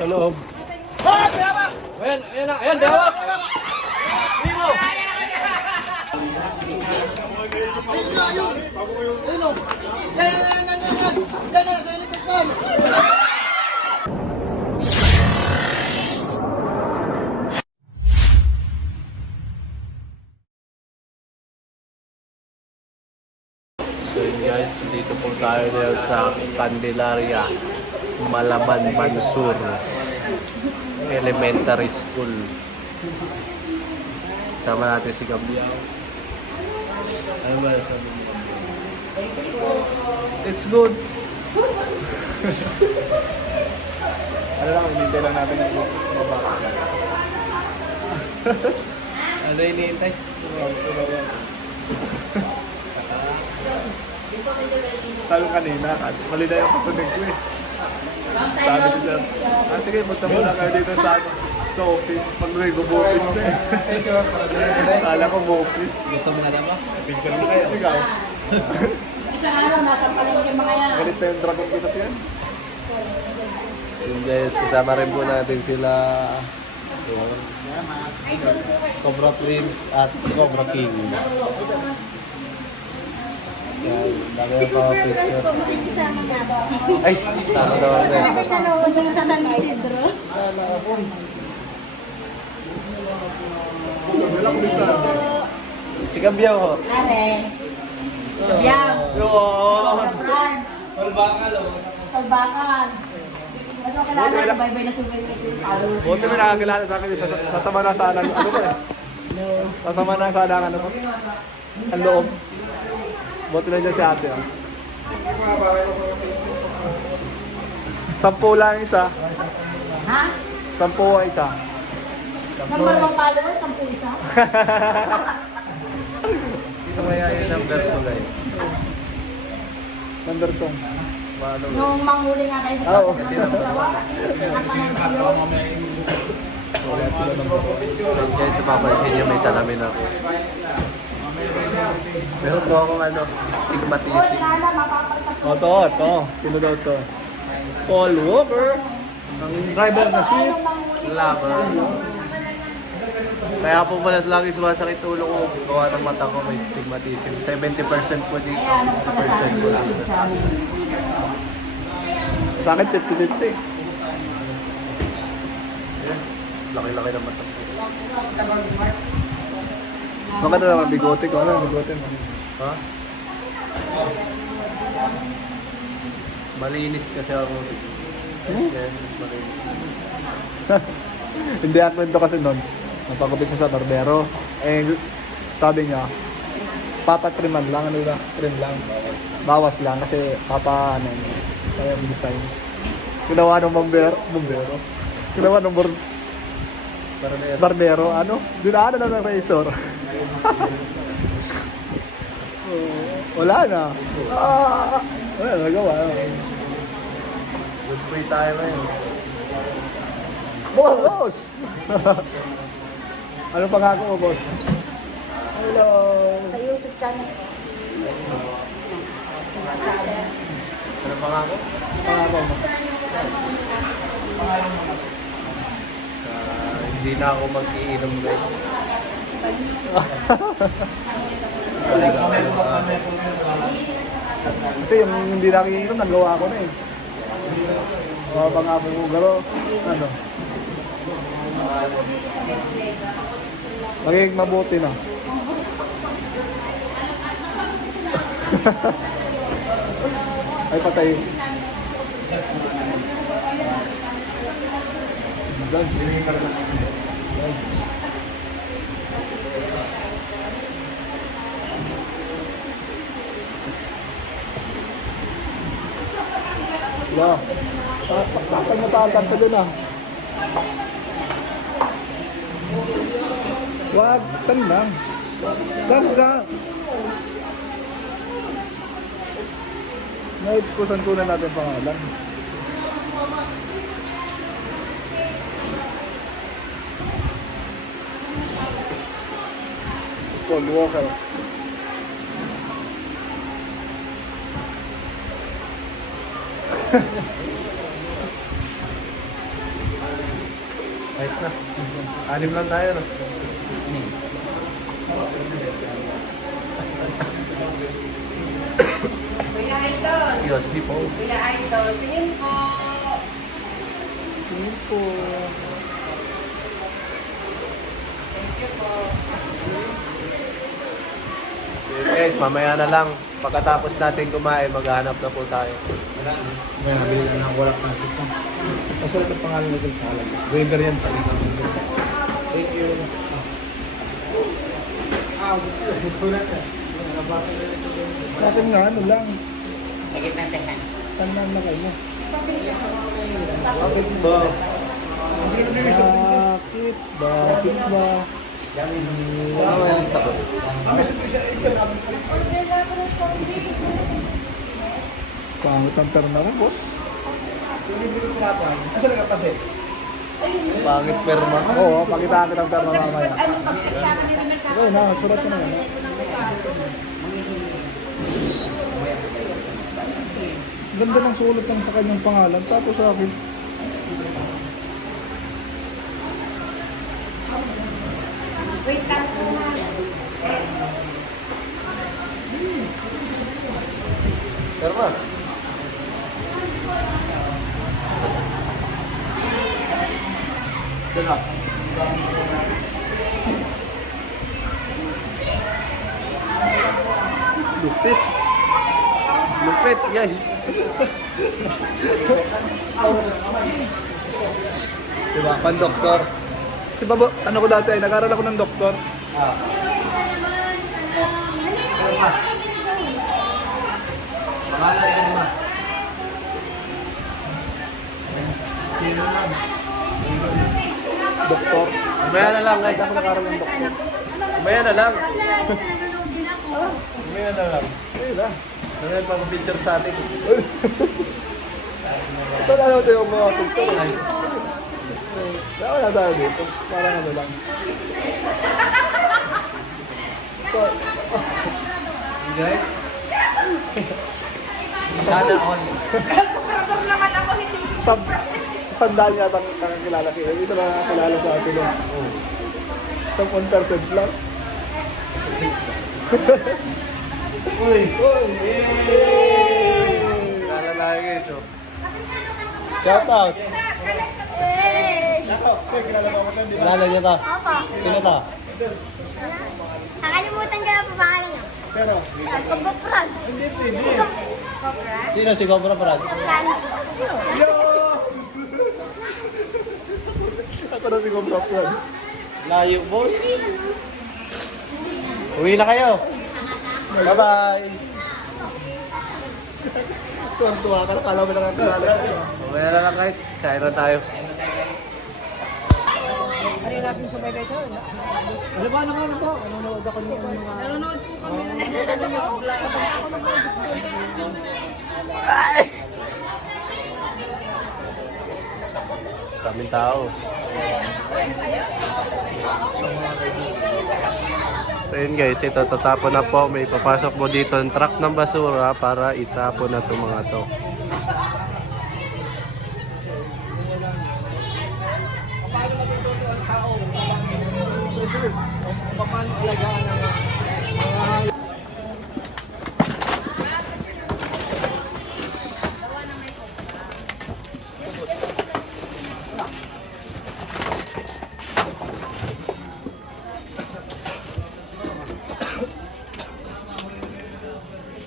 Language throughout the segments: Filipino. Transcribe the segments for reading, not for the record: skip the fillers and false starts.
Sa loob. Ayan, ayan na, ayan, dawak! Lino! So yun guys, dito po tayo na sa Candelaria, Malaban, Bansur Elementary School. Sama natin si Gabriel. Ano ba sabi mo? It's good. Ano lang, hinintay lang natin ang baba. Ano hinihintay? Sabi ko kanina, mali na yung kapunig ko eh. Sabi ko siya, sige, punta muna kayo dito sa office. Pag nag-office na eh. Kala ko office. Gutom na ba? Picture na kayo. Ikaw. Isang araw, nasa palengke mga yan. Galit na yung dragon ko sa tiyan. Yun guys, kasama rin po natin sila Cobra Prince at Cobra King. Yan, dami ang picture. Ay, sama daw ako eh. Ay, nanood ng sa San Isidro. Si Gabriel ho. Are. Biyaw. Oo. France. Talbakan. Ano kalala sa baybay na sumaybay ko yung talo. Buti may nakakilala sa akin, sasama na sana ano ko eh. Sasama na sana ang ano ko. Ang loob. Buti na dyan si ate. Oh. 10 lang isa. Ha? 10 ang isa. Number 1 follower, 10 isa. Ito kaya yung number 2 guys. Number 2. Nung manghuli nga kayo sa Oo. kasi sawa. So guys, papansin nyo may salamin ako. Meron po akong stigmatism. O, to. Sino daw to? Paul Walker. Ang driver na sweet. Lover. Kaya po pala lagi sumasakit ulo ko. Gawa ng mata ko may stigmatism. 70% po dito. 50% po lang. Sa akin, 50-50. Laki-laki ng mata ko. Maganda naman bigote ko. Ano bigote mo? Ha? Malinis kasi ako. Yes, malinis. Hindi ang kwento kasi nun. Napagupit siya sa barbero. Eh, sabi niya, papatriman lang. Ano ba? Trim lang. Bawas lang kasi yung design. Ginawa ng bombero. Ginawa ng barbero. Ano? Dinaanan na ng razor. Wala na. Wala nagawa. Good boy tayo ngayon. Boss! Ano pangako mo, boss? Hello! Sa YouTube channel. Ano pa nga ako? Pangako mo. Hindi na ako mag-iinom guys. Kasi yung hindi nakikinom, nagawa ko na eh. Mga pangako mo, garo. Ano? Magiging mabuti na. Ay, patay. Dance. Wala. Takal na tatag pa dun ah. Wag, tanang. Ganda. Na-exposean ko na natin pangalan. Paul Walker. Ayos na. Anim lang tayo, no? Kuya Idol. Excuse me po. Kuya Idol. Tingin po. Tingin po. Thank you po. Okay, guys, mamaya na lang. Pagkatapos natin kumain, maghahanap na po tayo. May nabili na ng walang plastic pa. Masulat ang pangalan nito sa alam. Waiver yan. Thank you. Sa akin nga, ano lang. Lagit ng tehan. Tandaan na kayo. Bakit ba? Bakit ba? Ano yung lista ko? Pangit ang terno rin, boss. Asan ka kasi? Pangit perma. Oo, pakita kita ang terno mamaya. Ano pag-examine nila ng Okay na, sulat ko na yan. Ganda ng sulat ng sa kanyang pangalan. Tapos sa akin, Wait lang po ha. Perma. ganda. Lupit. Lupit, guys. Diba? Pan-doktor. Si Babo, ano ko dati ay nag-aral ako ng doktor. Doktor. Mamaya na lang, guys. Ako nag-aral ng doktor. Mamaya na lang. Mamaya na lang. Ayun na. Mamaya pang-picture sa atin. Saan ano ito yung mga picture? Kaya wala tayo dito. Parang ano lang. Guys. Sana all. Kaprador naman ako hindi. Sandal yata ang kakakilala ko. Ito na kakilala sa atin. Oh. 10% lang. Uy! Kala tayo, guys. Oh. Shout out! Kilala niyo to? Opo. Sino to? Nakalimutan ka na pa pangalan niyo. Pero, Combo Frogs. hindi pwede. Sino si Cobra Brad? Franz. Yo! Ako na si Cobra Franz. Layo, boss. Uwi na kayo. Bye-bye. Tuwang-tuwa ka na. Kala mo nakakilala sa'yo. Okay na lang, guys. Kain na tayo. Ano ba naman po? Nanonood ako ng mga... Nanonood po kami ng Kaming tao. So yun guys, ito tatapon na po. May papasok mo dito ang truck ng basura para itapon na itong mga to.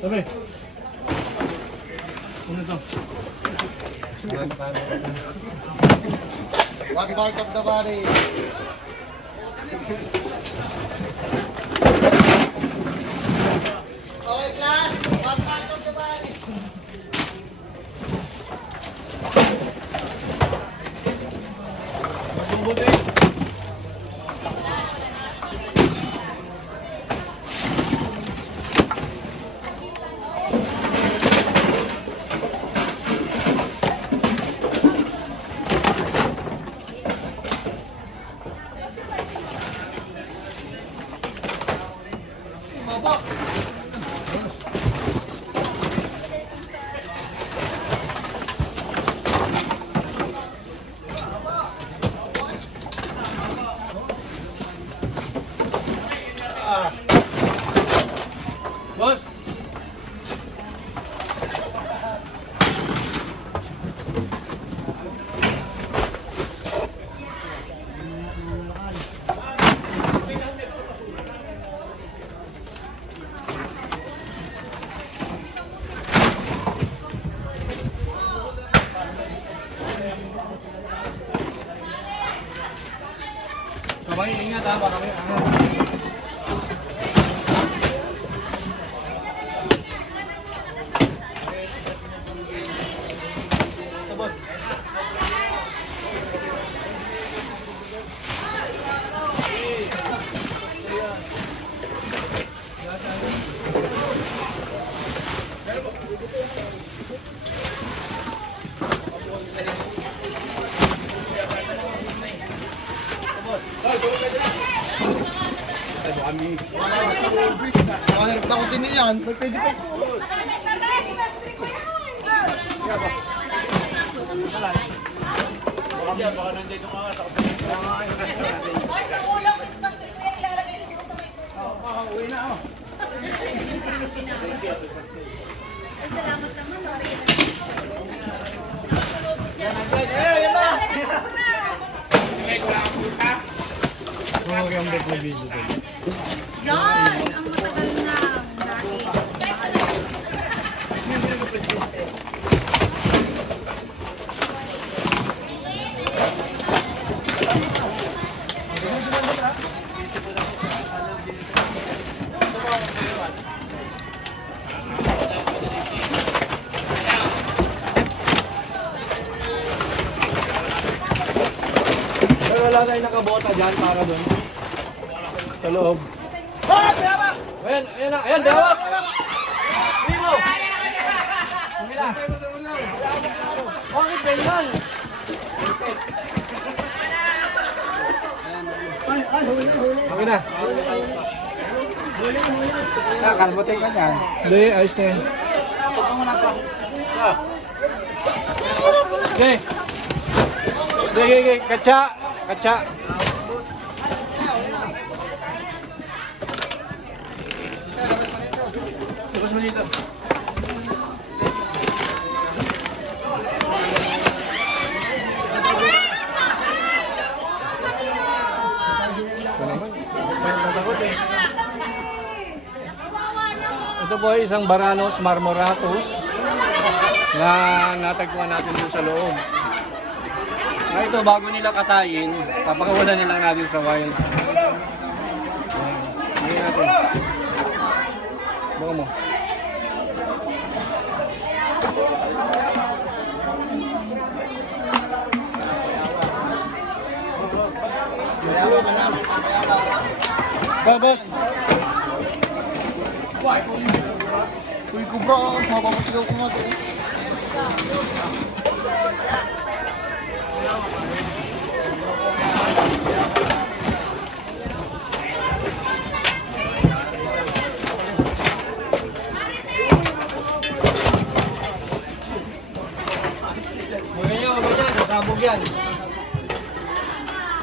Sabi. Ano to? One part of the body. Okay, class. One part of the body. Kamay, ingat ha, baka may angat. Ito, boss. Ano takutin niyan? Yan! Ang matagal na dati. Pero wala tayong nakabota dyan para doon. Sa loob. Ayan, ayan na, ayan, dawak! Lino! Sige na. Bakit ganyan? Okay na. Kalmatin ka niyan. Hindi, ayos na yan. Sobrang mo na pa. Okay. Okay, katsa. Katsa. Tapos mo dito. Ito po ay isang Baranos marmoratus na natagpuan natin doon sa loob. Ito, bago nila katayin, papakawalan na lang natin sa wild. Hindi natin. Baka mo. Go, boss! Uy, kubra, mapapasigaw ko nga ito. Huwag ganyan, sasabog yan.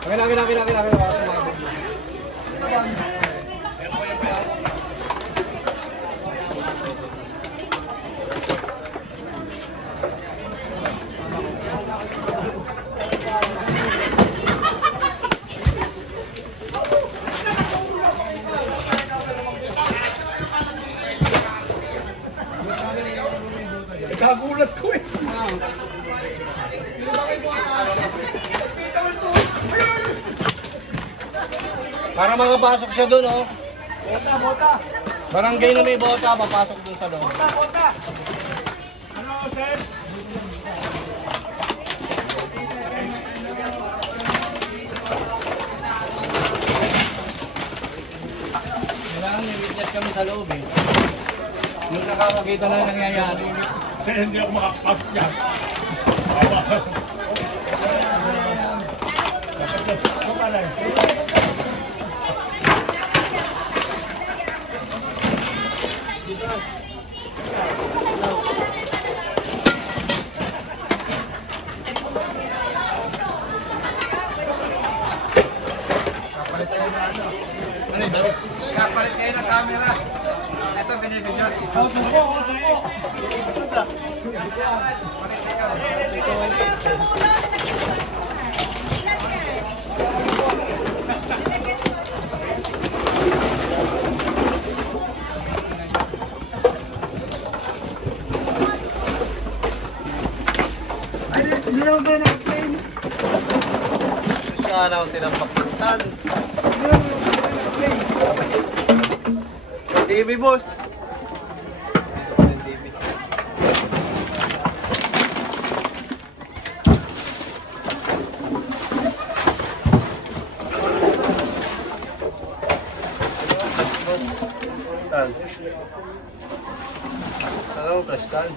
Okay na. Sumabog. Kagulat ko eh. Para makapasok siya doon, oh. Bota. Barangay na may bota, papasok doon sa loob. Bota. Ano, sir? Kailangan may witness kami sa loob, eh. Nung nakakakita na nangyayari. Hindi ako makapasok yan. Kapalit kayo ng camera. Ito, binibigyan. Hindi naman ba na-explain? nga na akong tinampaktan. TV, boss. Tan. Ano ka, Stan?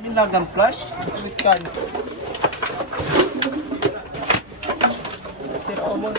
Nilagang flash? Ulit ka. Sir Omon.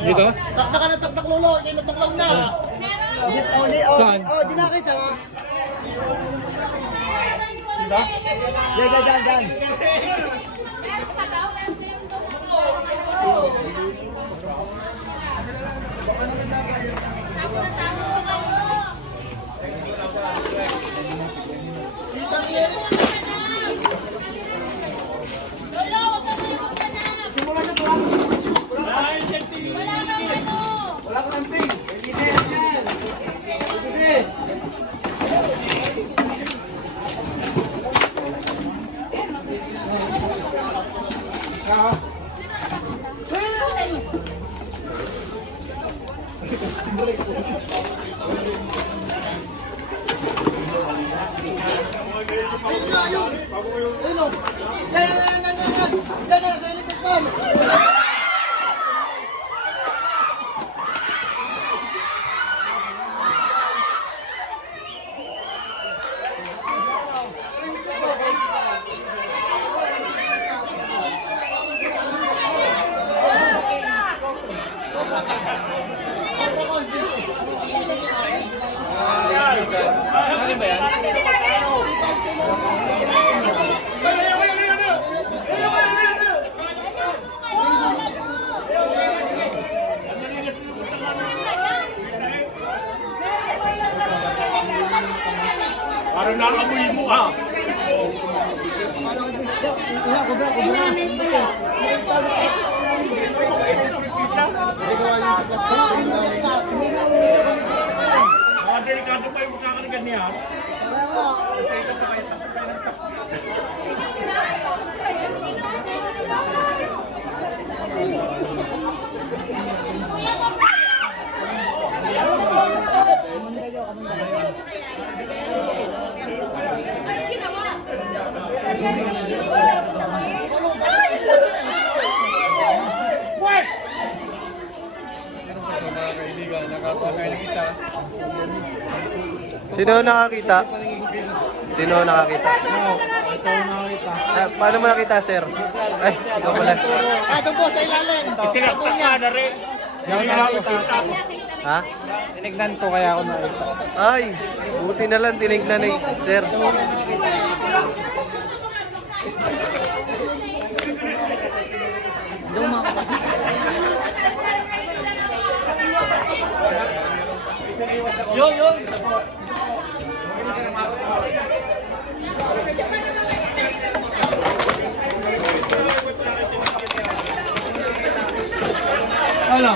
Dito? Taktak ka na, taktak lolo. Hindi natuklaw na. Saan? Di nakita. Diyan. Parang nakamoy mo ha. Mga delikado pa yung magkakaligan niya. Sino nakakita? Sino nakakita? Ito nakita. Paano mo nakita, sir? Ay, ikaw pala. Ito po sa ilalim. Itinaktak ka na rin. Hindi na nakakita. Ha? Tinignan ko kaya ako nakita. Ay, buti na lang tinignan ni sir. Yun. Ano?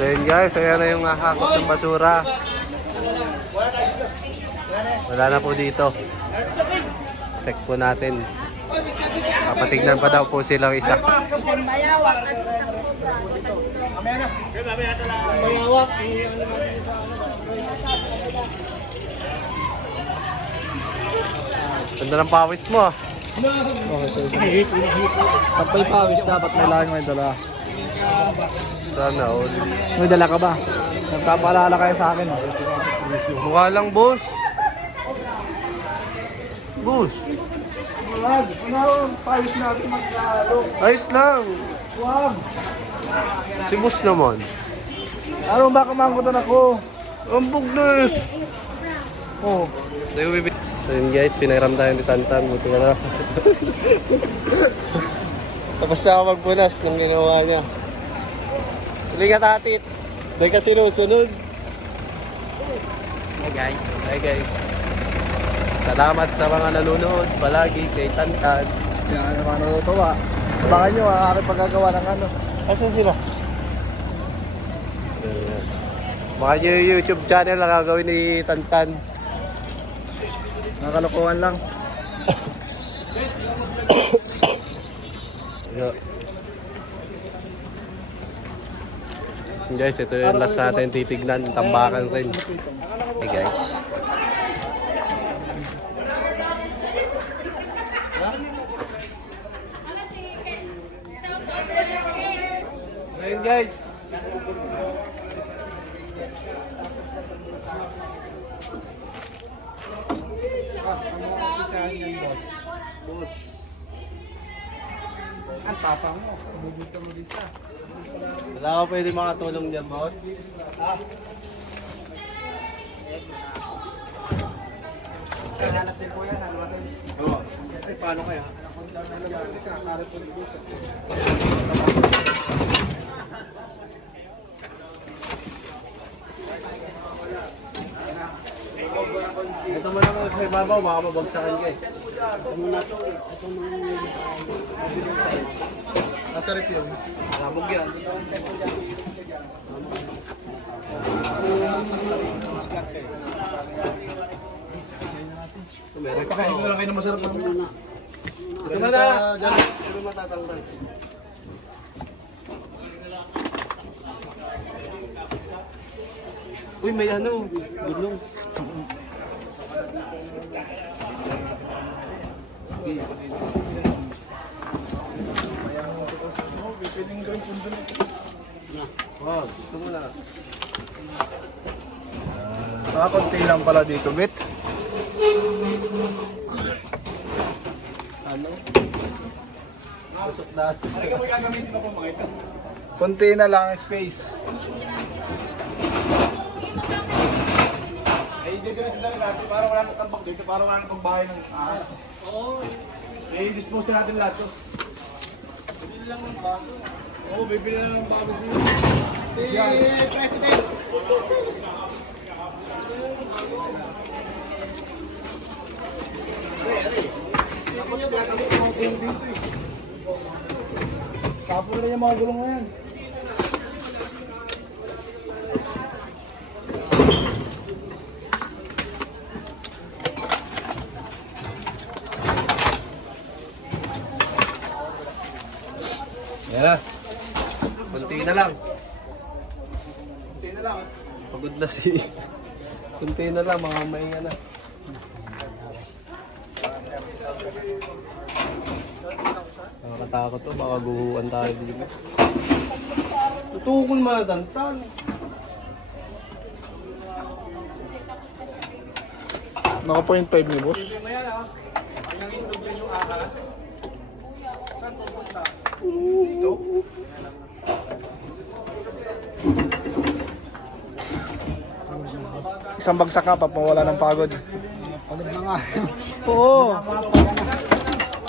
So yun guys, ayan na yung hakot ng basura. Wala na po dito. Check po natin. Papatignan pa daw po silang isa. Isang bayawak at isang kubra. Ganda ng pawis mo ah. Okay, so pag may pawis, dapat may laging may dala. Sana all. May dala ka ba? Nagpapaalala kayo sa akin. Mukha lang boss. Boss. Wag, ano, pawis natin maglalo. Ayos lang. Wag. Si boss naman. Ano ba kamangkutan ako? Ambog na eh. Oh. So yun guys, pinairam tayo ni Tantan. Buti ka na. Tapos na ako magpunas ng ginawa niya. Tuloy ka tatit. Dahil ka sinusunod. Hi guys. Hi guys. Salamat sa mga nanonood palagi kay Tantan. Yan naman natutuwa. Abangan nyo ang aking paggagawa ng ano. Asan sila? Baka nyo yung YouTube channel na gagawin ni Tantan. Nakalokohan lang. Yeah. Guys, ito yung last natin titignan. Tambakan rin. Hey guys. So yun guys. Ang tapang mo. Bubulta mo isa. Wala ka pwede makatulong dyan, boss. Hanap din po yan. Ano natin? Oo. Ay, paano kaya? Ito mo lang sa ibabaw, baka mabagsakan ka eh. Nasa rep yun. Labog yan. Meron ka Pakain ko lang kayo na masarap na muna. Ito na na! Ito na matatanggal. Uy, may ano, gulong. Wow, gusto mo na. Konti lang pala dito, bit. Ano? Dasok. Konti na lang ang space. Eh, dito na sila natin para wala nang tambak dito, para wala nang pagbahay ng ahas. Oo. Eh, dispose na natin lahat to. Bili lang ng bago. Oo, bibili na ng bago siya. President! Tapo na yung mga gulong mo yan. Yan na. Kunti na lang. Hindi na lang. Pagod na si... Kunti na lang, mga mainga na. Nakakatakot to, baka guhuan tayo dito. Tutukon mga dantan. Naka 0.5 ni boss. Isang bagsak ka, papawala ng pagod. Pagod na nga. Oo.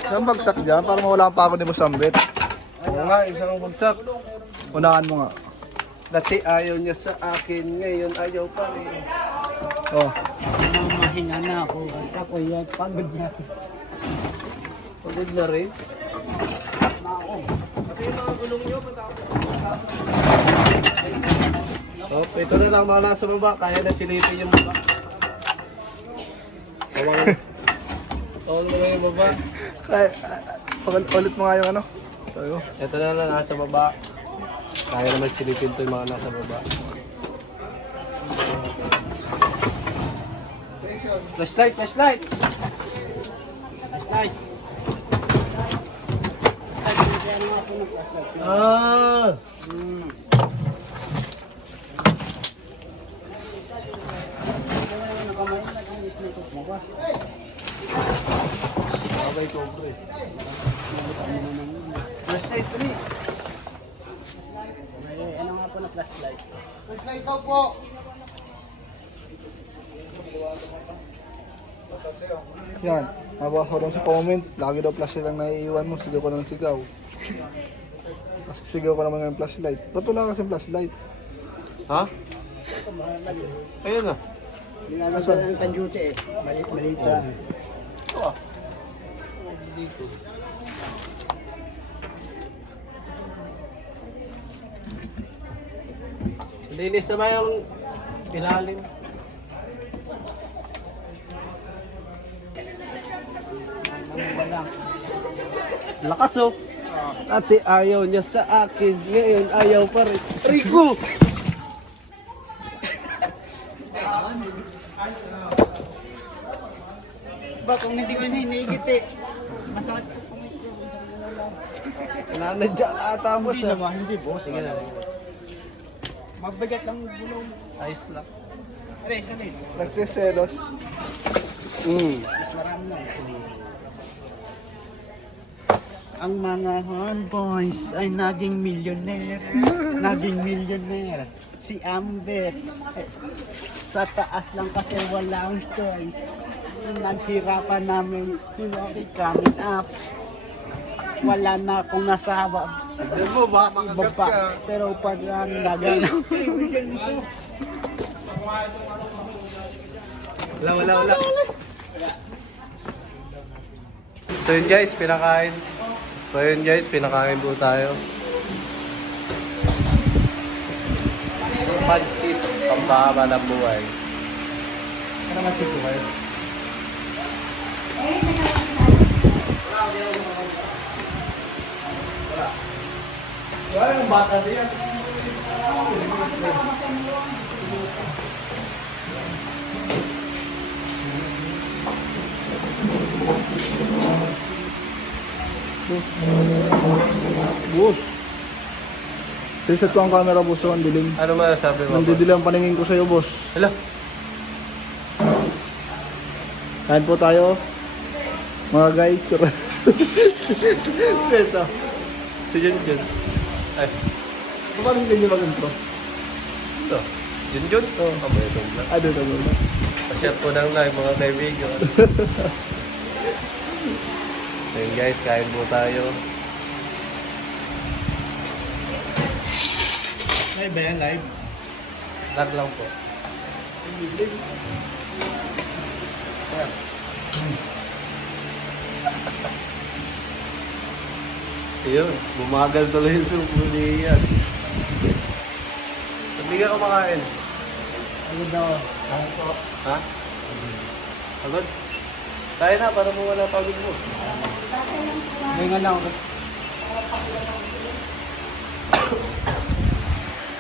Isang bagsak dyan, para mawala ang pagod ni Boss Ambet. Oo nga, isang bagsak. Unahan mo nga. Dati ayaw niya sa akin, ngayon ayaw pa rin. Oh. Mamahinga na ako. At ako yan, pagod na. Pagod na rin. Oh, ito na lang mga nasa baba, kaya na silipin yung baba. Tawag mo na yung baba. Kaya, ulit mo nga yung ano. Sayo. Ito na lang nasa baba. Kaya naman silipin to yung mga nasa baba. Flashlight, flashlight! Flashlight. Ah! Sabay kobre. Flashlight, dali! Ano nga po na flashlight? Flashlight daw po! Yan. Mabawas ko lang sa comment. Lagi daw flashlight lang naiiwan mo. Sigaw ko ng sigaw. Kasi sigaw ko naman ng flashlight. Ba't wala kasing flashlight? Ha? Ayun na. Nilalagyan ng tanjute eh. Maliit lang. Oh. Dito. Linis naman yung ilalim. Lakas oh. Ate ayaw niya sa akin, ngayon ayaw pa rin. Rico! Ba, kung hindi ko hinihigit eh. Masakit. Nanadya ata mo Hindi sa... naman, hindi boss. Sige na. Mabigat ang gulong. Ayos lang. Alis, alis. Nagsiselos. Mas marami na eh. Ang mga boys ay naging millionaire. Naging millionaire. Si Ambet. Sa taas lang kasi walang choice. Naghirapan namin coming up. Wala na akong nasawa. Yan mo, baka makagat Ibaba. ka. Pero pag ang dagan. Wala. So yun guys, pinakain. Pinakain po tayo. Pansit, pampahaba ng buhay. Ano naman si buhay? Wala yung bata diyan. Boss. Siset ko ang camera, boss. Ang dilim. Ano masasabi mo? Nandidilim ang paningin ko sa'yo, boss. Hala, Kain po tayo. Mga guys. Seta. si Junjun. Ay, Paano hindi nyo mag-intro? ito. Junjun? Oo. Oh, may itong vlog. Ano na muna? Pa-share po ng live mga kaibigan. Ayun guys, kain po tayo. Live ba yan? Live? Lag lang po. Ayun, bumagal tuloy yung subo niya. Hindi ka kumakain. Agad na ako. Ha? Pagod? Kaya na, para mo wala pagod mo. Ngayon lang ako.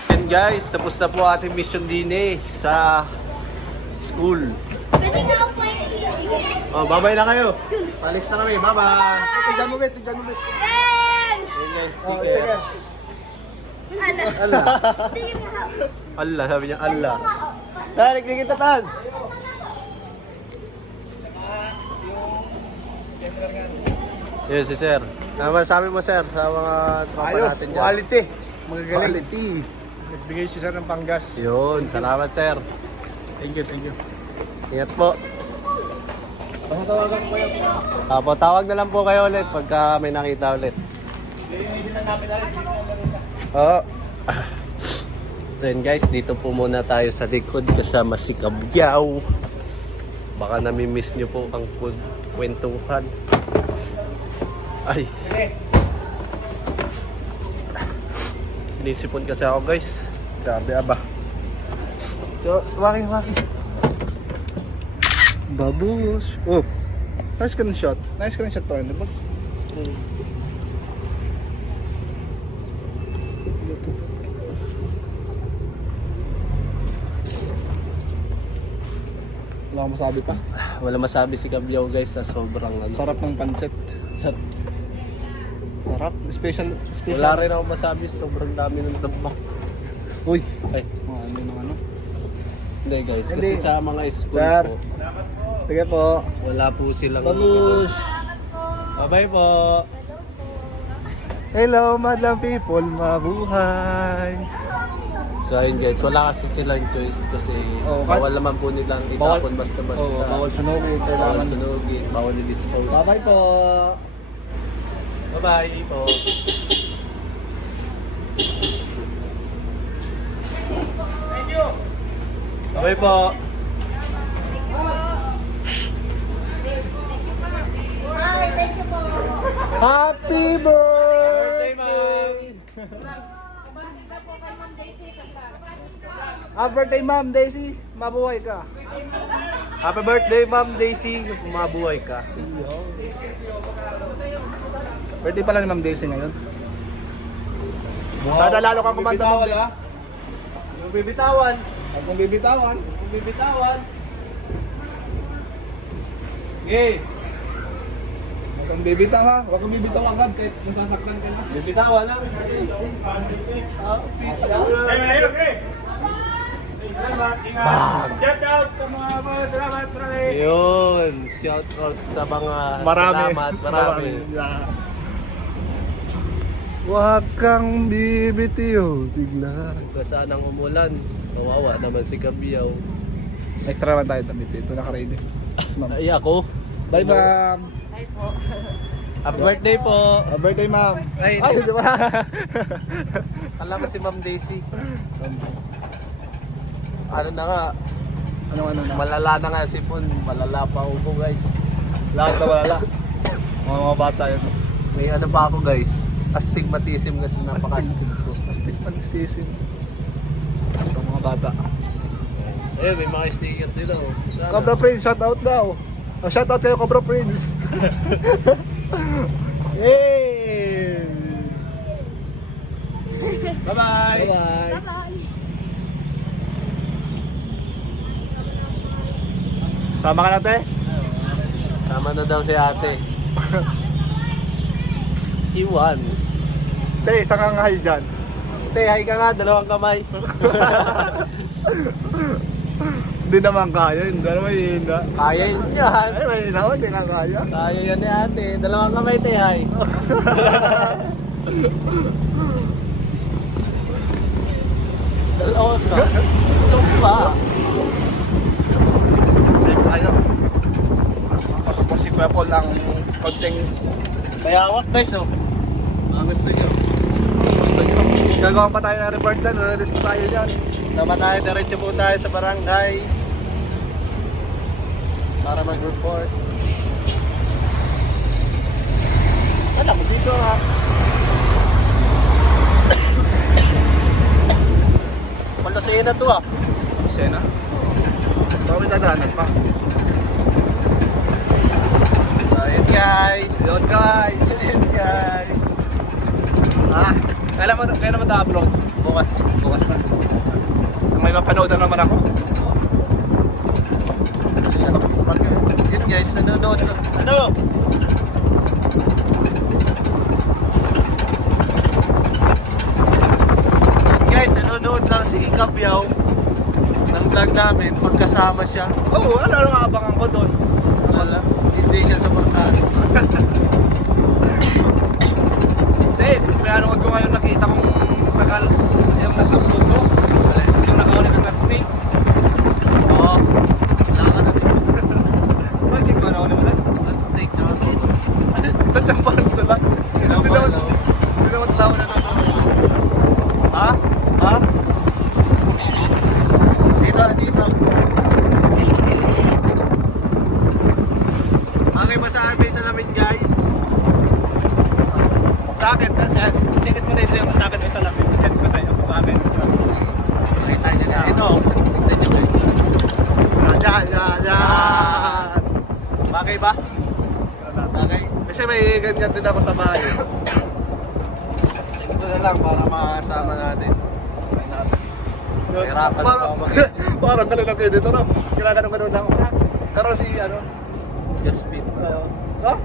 And guys, tapos na po ating mission din sa school. Pwede nga ako po yung Oh, bye-bye na kayo. Alis na kami, bye-bye. Tignan mo, Bet. Tignan mo, Bet. Ayun guys, sticker. Allah. Allah, sabi niya Allah. Tarik, di kita tan. Yes, si sir. Ano masasabi mo sir sa mga tropa Ayos, natin dyan? quality. Magagaling. Quality. Nagbigay si Sir ng panggas. Yun, salamat sir. Thank you, thank you. Ingat po. Pasatawagan ko yan. Apo, tawag na lang po kayo ulit pagka may nakita ulit. Oo. So yun guys, dito po muna tayo sa likod kasama si Kabyaw. Baka nami-miss nyo po ang kwentuhan. Ay. Inisipon kasi ako guys. Grabe, aba. So, waki. Babus. Oh. Nice screenshot. Nice screenshot pa rin, diba? Wala akong masabi pa. Wala masabi si Kabyaw guys sa sobrang ano. Sarap ng pansit. Sarap. Special. Wala rin ako masabi, sobrang dami ng tabak. Uy. Ay, Ano ng ano? hindi guys, kasi Hindi. sa mga school Sir. po, Sige po. wala po silang... Babus. Bye-bye po. Hello, madlang people. Mabuhay. So ayun guys, wala kasi silang choice kasi Oh, bawal naman po nilang itapon basta-basta. Oh, bawal sunugin. Bawal Kailangan. sunugin, bawal i-dispose. Bye-bye po. Bye-bye po. Bye-bye po. Happy birthday! Happy birthday, Ma'am Daisy. Mabuhay ka. Happy birthday, Ma'am Daisy. Mabuhay ka. Birthday pala ni Ma'am Daisy ngayon. Sana lalo kang kumanta, Ma'am Daisy. Yung bibitawan. Huwag kong bibitawan. Yung bibitawan. Okay. Huwag kong bibitaw ha. Huwag kong bibitaw agad kahit nasasaktan ka na. Bibitawan lang. Shout out sa mga salamat marami. Yun. Shout out sa mga salamat. Marami. Huwag kang bibitiw. Bigla. Basta nang umulan. Kawawa naman si Kabyaw. Extra lang tayo tamit. Ito naka-ready. Ma'am. Ay ako. Bye, Ma'am. Happy birthday po. Happy birthday, Ma'am. Ay, Ay, di ba? alam ko si Ma'am Daisy. Ano na nga, Ano na? malala na nga si Pon. Malala pa ako po guys. Lahat na wala. Mga bata yun. May ano pa ako guys. Astigmatism kasi napaka-astig ko. Plastic pag-sisim. Ito mga bata. Eh, may mga sticker sila oh. Sana. Cobra Prince, shout out daw. Oh, shout out sa'yo, Cobra Prince. Yay! Bye-bye! Bye-bye. Sama ka na, te? Sama na daw si ate. Iwan. Te, isang kang hi dyan. Te, hi ka nga, dalawang kamay. Hindi naman kaya, hindi naman yun. Kaya yun yan. Ay, may naman, hindi nga kaya. Kaya yan ni ate. Dalawang kamay, te, hi. Dalawang ka. Ito pa. Tayo. Makapapos si Kuya Paul ang konting Kaya awak guys oh. Mga gusto nyo. gusto nyo. Gagawa pa tayo ng report doon. Nalalis pa tayo dyan. Naman tayo, diretso po tayo sa barangay para mag-report. Alam mo dito ha. Palasaya na to ah. Sena? Baka may dadaanan pa. So yun guys. Yun guys! Yun guys! Ah! Kailan mo ta-upload? Bukas. Bukas na. May mapanood na naman ako. Yun guys, nanonood na. Ano? Yun guys, nanonood lang si Ikapyaw ng vlog namin pagkasama siya. Oo, ano abangan ko doon? Wala. Hindi siya supportahan. Hindi, pinanood ko ngayon nakita kong yung nasa upload ko. Yung nakakunik ng snake. Oo. Wala ka na din. Masig mo na ako naman. That's snake tsaka to. Natsampan ko lang. Tinapal, oh. Hindi naman tao na lang. Ha? Ha? Dito, dito. Okay ba sa amin sa lamin guys? Sa akin, sinit mo na ito yung sa akin may salamin. Send ko sa'yo kung bakit. Pakita niya na. Ito, tignan niyo guys. Yan! Bagay ba? Bagay? Kasi may ganyan din ako sa bahay. Check ko na lang para makasama natin. Hirapan na Parang- ako mag-edit. Parang galing ang edit, no? Ginaganon lang. Karoon si, ano? Just fit. No?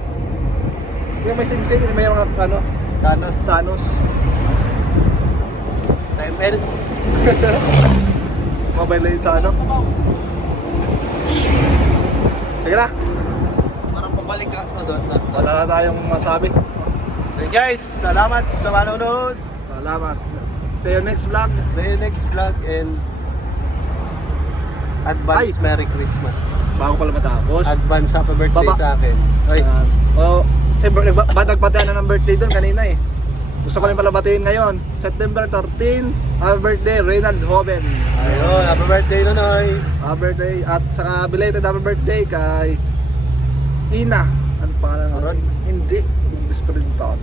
Yung may sing-sing, may mga, ano? Stanos. Thanos. Sa ML. Mobile lane sa ano? Sige na. Parang pabalik ka. Doon. Wala na tayong masabi. Okay guys, salamat sa manonood. Salamat. See you next vlog. See you next vlog and advance Ay. Merry Christmas. Bago pala matapos. Advance happy birthday Baba. sa akin. Ay, Nagbataan na ng birthday doon kanina eh. Gusto ko rin pala batiin ngayon. September 13, happy birthday, Reynald Hoven. ayun, happy birthday Nonoy. Happy birthday at saka belated happy birthday kay Ina. Ano pangalan mo? Rod? Hindi. Gusto ko rin taon.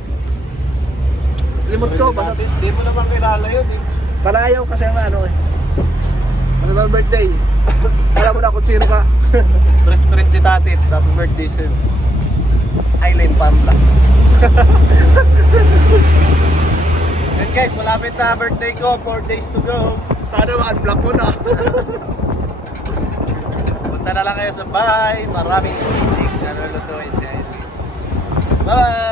Limot ko. Basta, Hindi mo naman kilala yun eh. palayaw kasi ang ano eh. Basta happy birthday. Alam mo na kung sino ka. Press print ni Tatit, happy birthday sa'yo. Island Pamla. And guys, malapit na birthday ko, 4 days to go. Sana ma-unblock mo na. Punta na lang kayo sa bahay, maraming sisig na lulutuin sa Bye!